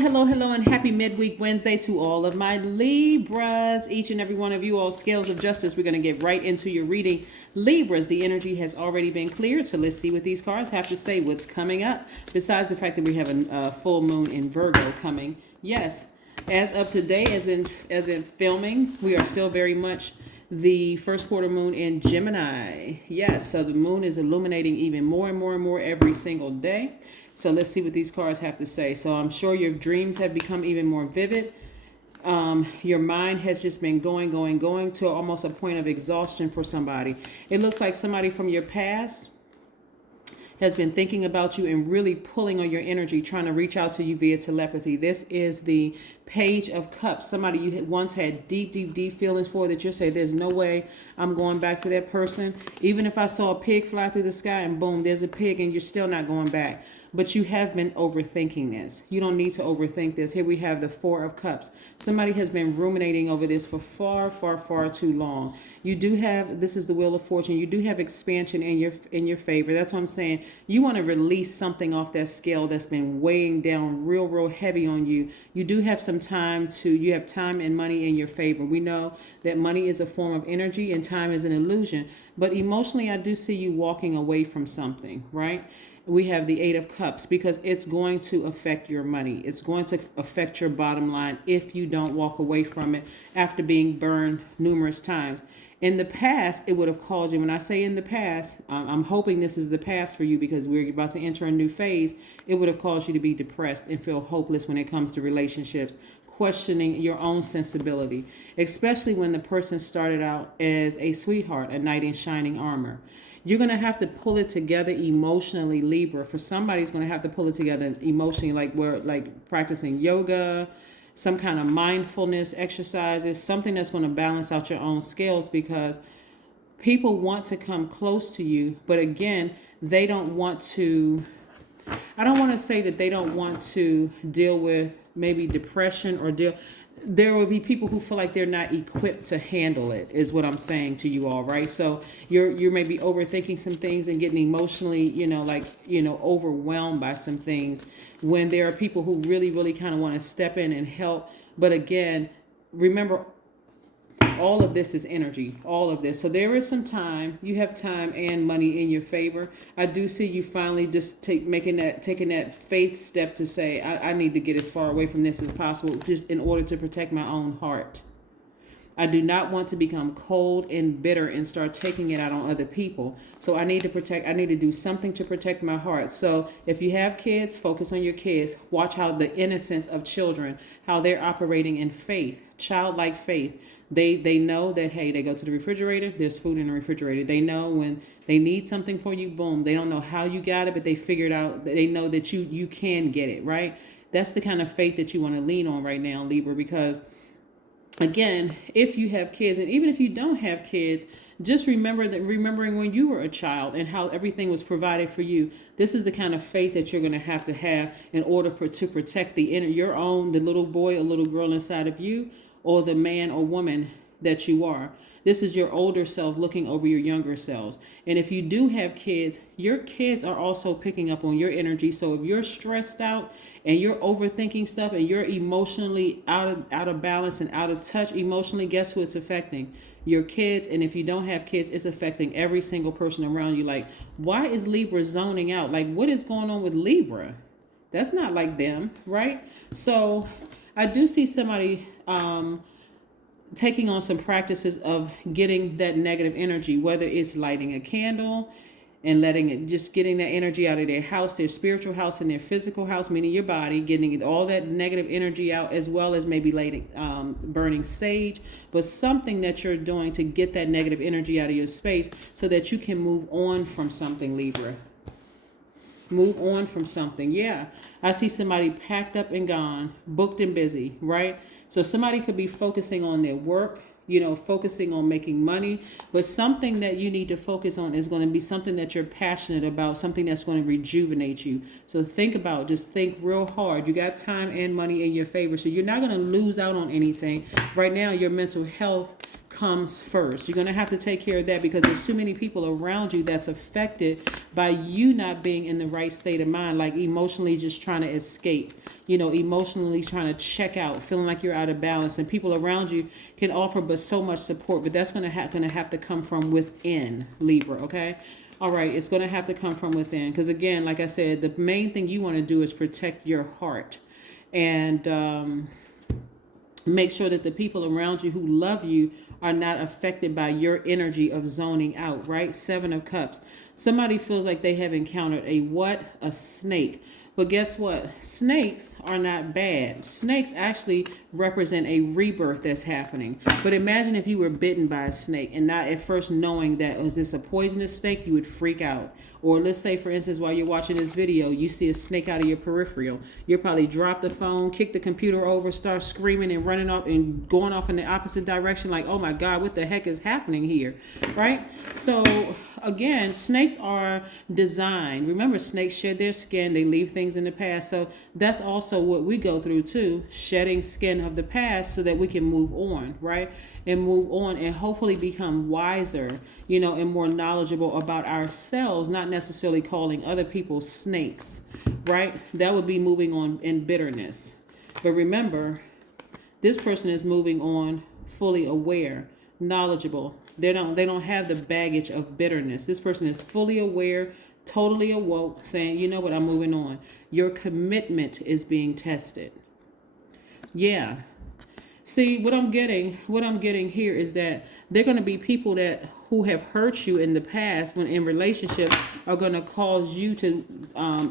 Hello, and happy midweek Wednesday to all of my Libras. Each and every one of you, all scales of justice. We're going to get right into your reading. Libras, the energy has already been cleared, so let's see what these cards have to say, what's coming up. Besides the fact that we have a full moon in Virgo coming. Yes, as of today, as in filming, we are still very much the first quarter moon in Gemini. Yes, so the moon is illuminating even more and more and more every single day. So let's see what these cards have to say. So I'm sure your dreams have become even more vivid. Your mind has just been going to almost a point of exhaustion for somebody. It looks like somebody from your past has been thinking about you and really pulling on your energy, trying to reach out to you via telepathy. This is the Page of Cups. Somebody you had once had deep feelings for, that you're saying, there's no way I'm going back to that person. Even if I saw a pig fly through the sky and boom, there's a pig, and you're still not going back. But you have been overthinking this. You don't need to overthink this. Here we have the Four of Cups. Somebody has been ruminating over this for far too long. You do have, this is the Wheel of Fortune. You do have expansion in your favor. That's what I'm saying. You want to release something off that scale that's been weighing down real heavy on you. You do have some time you have time and money in your favor. We know that money is a form of energy and time is an illusion. But emotionally, I do see you walking away from something, right? We have the Eight of Cups because it's going to affect your money. It's going to affect your bottom line if you don't walk away from it after being burned numerous times. In the past, it would have caused you, when I say in the past, I'm hoping this is the past for you because we're about to enter a new phase. It would have caused you to be depressed and feel hopeless when it comes to relationships, questioning your own sensibility, especially when the person started out as a sweetheart, a knight in shining armor. You're going to have to pull it together emotionally, Libra. For somebody's going to have to pull it together emotionally, like practicing yoga, some kind of mindfulness exercises, something that's going to balance out your own scales, because people want to come close to you. But again, they don't want to, I don't want to say that they don't want to deal with maybe depression there will be people who feel like they're not equipped to handle it, is what I'm saying to you all, right? So you're maybe overthinking some things and getting emotionally, overwhelmed by some things, when there are people who really kind of want to step in and help. But again, remember, all of this is energy, all of this. So there is some time. You have time and money in your favor. I do see you finally just taking that faith step to say, I need to get as far away from this as possible, just in order to protect my own heart. I do not want to become cold and bitter and start taking it out on other people. So I need to do something to protect my heart. So if you have kids, focus on your kids. Watch how the innocence of children, how they're operating in faith, childlike faith. They know that, hey, they go to the refrigerator, there's food in the refrigerator. They know when they need something for you, boom. They don't know how you got it, but they figured out, they know that you can get it, right? That's the kind of faith that you want to lean on right now, Libra, because again, if you have kids, and even if you don't have kids, just remembering when you were a child and how everything was provided for you. This is the kind of faith that you're going to have in order to protect the little boy or little girl inside of you, or the man or woman that you are. This is your older self looking over your younger selves. And if you do have kids, your kids are also picking up on your energy. So if you're stressed out and you're overthinking stuff and you're emotionally out of balance and out of touch emotionally, guess who it's affecting? Your kids. And if you don't have kids, it's affecting every single person around you. Like, why is Libra zoning out? Like, what is going on with Libra? That's not like them, right? So I do see somebody taking on some practices of getting that negative energy, whether it's lighting a candle and getting that energy out of their house, their spiritual house and their physical house, meaning your body, getting all that negative energy out, as well as maybe burning sage, but something that you're doing to get that negative energy out of your space so that you can move on from something, Libra. Move on from something. Yeah. I see somebody packed up and gone, booked and busy, right? So somebody could be focusing on their work, focusing on making money, but something that you need to focus on is going to be something that you're passionate about, something that's going to rejuvenate you. So think real hard. You got time and money in your favor, so you're not going to lose out on anything. Right now, your mental health comes first. You're going to have to take care of that because there's too many people around you that's affected by you not being in the right state of mind, like emotionally just trying to escape, emotionally trying to check out, feeling like you're out of balance. And people around you can offer but so much support, but that's going to have to come from within, Libra, okay? All right, it's going to have to come from within because, again, like I said, the main thing you want to do is protect your heart and make sure that the people around you who love you are not affected by your energy of zoning out, right? 7 of Cups. Somebody feels like they have encountered a snake. But guess what? Snakes are not bad. Snakes actually represent a rebirth that's happening. But imagine if you were bitten by a snake and not at first knowing that was this a poisonous snake, you would freak out. Or let's say, for instance, while you're watching this video, you see a snake out of your peripheral. You'll probably drop the phone, kick the computer over, start screaming and running off and going off in the opposite direction like, oh my God, what the heck is happening here, right? So again, snakes are designed. Remember, snakes shed their skin. They leave things in the past. So that's also what we go through too, shedding skin of the past so that we can move on, right? And move on and hopefully become wiser, and more knowledgeable about ourselves, not necessarily calling other people snakes, right? That would be moving on in bitterness. But remember, this person is moving on fully aware, knowledgeable. They don't have the baggage of bitterness. This person is fully aware, totally awoke, saying, you know what, I'm moving on. Your commitment is being tested. Yeah. See, what I'm getting here is that they're going to be people who have hurt you in the past when in relationships are going to cause you to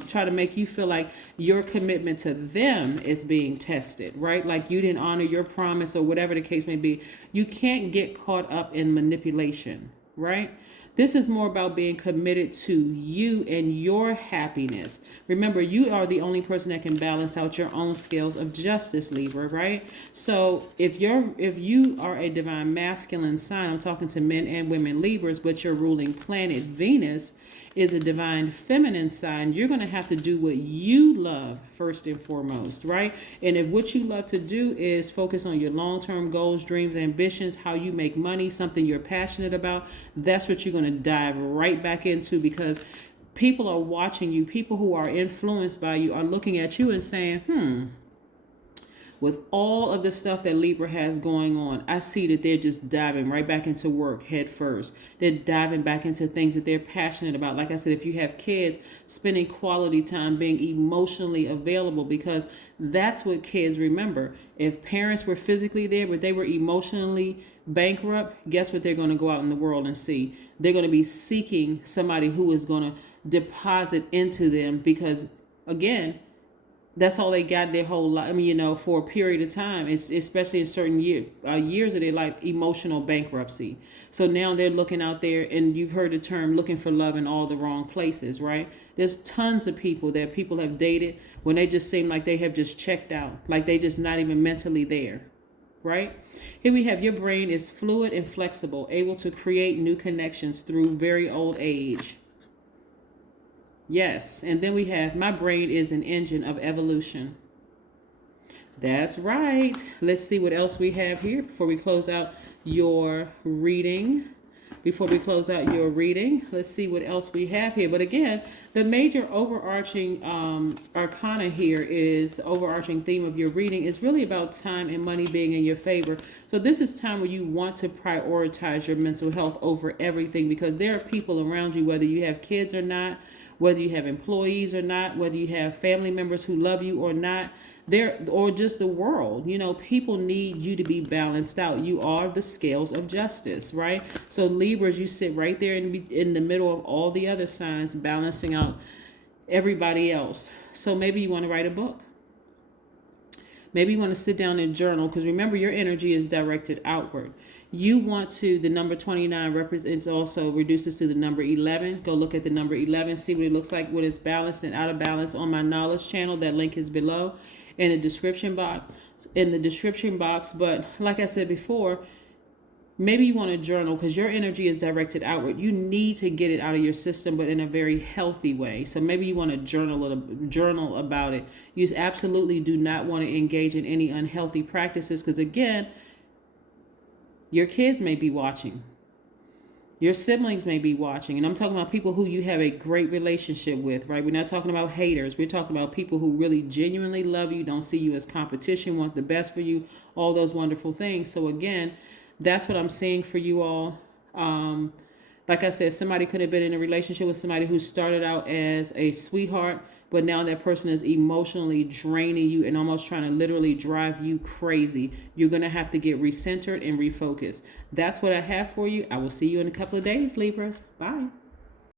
try to make you feel like your commitment to them is being tested, right? Like you didn't honor your promise or whatever the case may be. You can't get caught up in manipulation, right? This is more about being committed to you and your happiness. Remember, you are the only person that can balance out your own scales of justice, Libra, right? So if you are a divine masculine sign, I'm talking to men and women Libras, but your ruling planet Venus is a divine feminine sign, you're going to have to do what you love first and foremost, right? And if what you love to do is focus on your long-term goals, dreams, ambitions, how you make money, something you're passionate about, that's what you're going to dive right back into because people are watching you. People who are influenced by you are looking at you and saying, with all of the stuff that Libra has going on, I see that they're just diving right back into work head first. They're diving back into things that they're passionate about. Like I said, if you have kids, spending quality time, being emotionally available, because that's what kids remember. If parents were physically there, but they were emotionally bankrupt, guess what they're going to go out in the world and see? They're going to be seeking somebody who is going to deposit into them because, again, that's all they got their whole life. I mean, for a period of time, especially in certain years of their life, emotional bankruptcy. So now they're looking out there, and you've heard the term looking for love in all the wrong places, right? There's tons of people that people have dated when they just seem like they have just checked out, like they just not even mentally there, right? Here we have your brain is fluid and flexible, able to create new connections through very old age. Yes, and then we have my brain is an engine of evolution. That's right. Let's see what else we have here before we close out your reading. Let's see what else we have here. But again, the major overarching arcana here is overarching theme of your reading is really about time and money being in your favor. So this is time where you want to prioritize your mental health over everything because there are people around you, whether you have kids or not, whether you have employees or not, whether you have family members who love you or not, or just the world. People need you to be balanced out. You are the scales of justice, right? So Libras, you sit right there in the middle of all the other signs, balancing out everybody else. So maybe you want to write a book. Maybe you want to sit down and journal because remember, your energy is directed outward. You want to, the number 29 represents also reduces to the number 11. Go look at the number 11, see what it looks like when it's balanced and out of balance on my knowledge channel. That link is below in the description box. But like I said before, maybe you want to journal because your energy is directed outward. You need to get it out of your system, but in a very healthy way. So maybe you want to journal about it. You absolutely do not want to engage in any unhealthy practices because, again, Your kids may be watching. Your siblings may be watching. And I'm talking about people who you have a great relationship with, right? We're not talking about haters. We're talking about people who really genuinely love you, don't see you as competition, want the best for you, all those wonderful things. So again, that's what I'm seeing for you all. Like I said, somebody could have been in a relationship with somebody who started out as a sweetheart, but now that person is emotionally draining you and almost trying to literally drive you crazy. You're going to have to get recentered and refocused. That's what I have for you. I will see you in a couple of days, Libras. Bye.